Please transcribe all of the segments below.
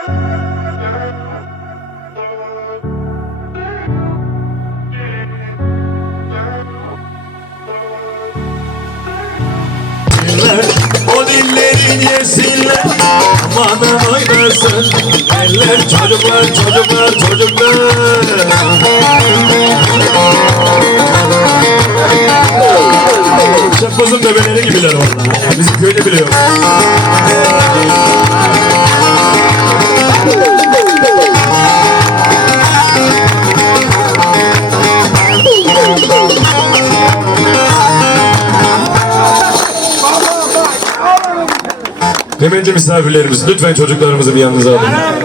O dillerin yesinler Amanın oynasın Eller çocuklar çocuklar çocuklar. Şapkızın bebeleri gibiler onlar. Bizim köyde bile yok Kıymetli misafirlerimiz lütfen çocuklarımızı bir yanınıza alın.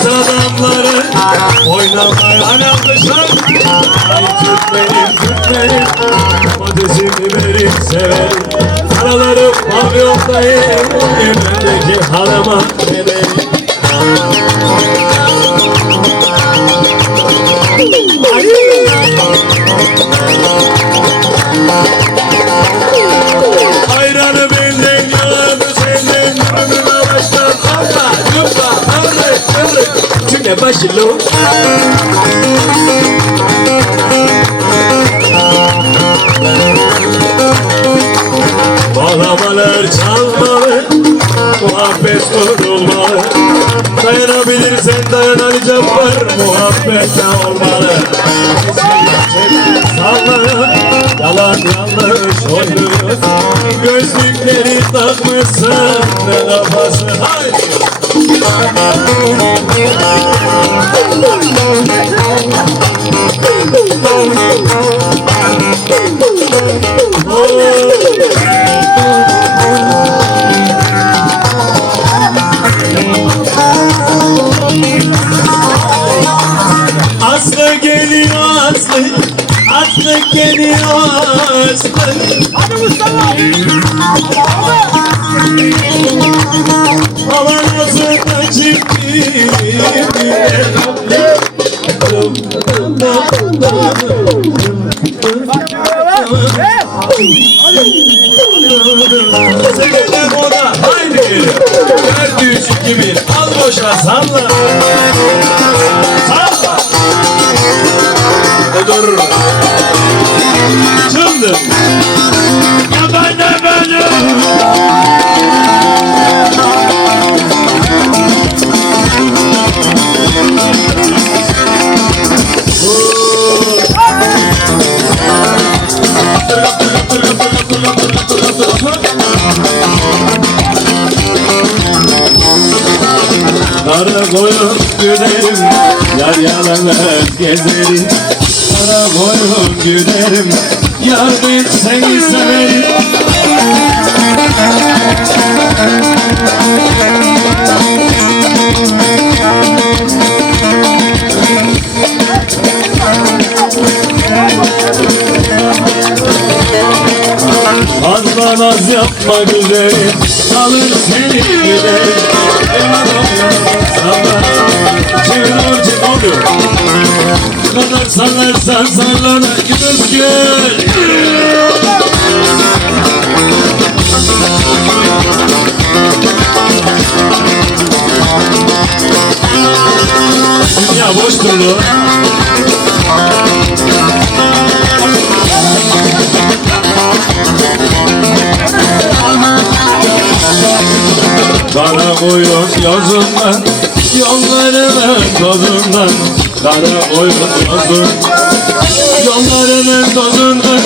Muhabbet adamları Oynamaya almışlar Ay Türkmenim Türkmenim Domatesim biberim severim. Paralarım pavyondayım Önümdeki hanıma bebeğim Çünkü başlı Bağlamalar çalmalı Muhabbet kurulmalı. Dayanabilirsen dayan Ali Cabbar Muhabbete olmalı. Salla Yalan yanlış oynuyor Gözlükleri takmışsın Ne kafası Haydi Aslı geliyor Aslı Aslı geliyor Aslı Hadi Mustafa. Sekreter moda haydi üç iki bir al boşa salla Salla Dur Çıldır Kara koyun güderim Yar yalanlar gezerim. Kara koyun güderim Yar ben seni severim Fazla naz yapma güzelim Alır seni güzelim Eyvallah Salla Çevir orçun ne oluyor Ne kadar sallarsan sallana Yunus gül Dünya boş durdu Koyun yazından Yollarının tozundan Kara koyun yazın. Yollarının tozundan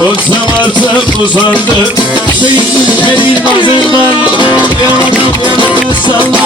Olsam artık Senin elin ağzından Yanına yanına salla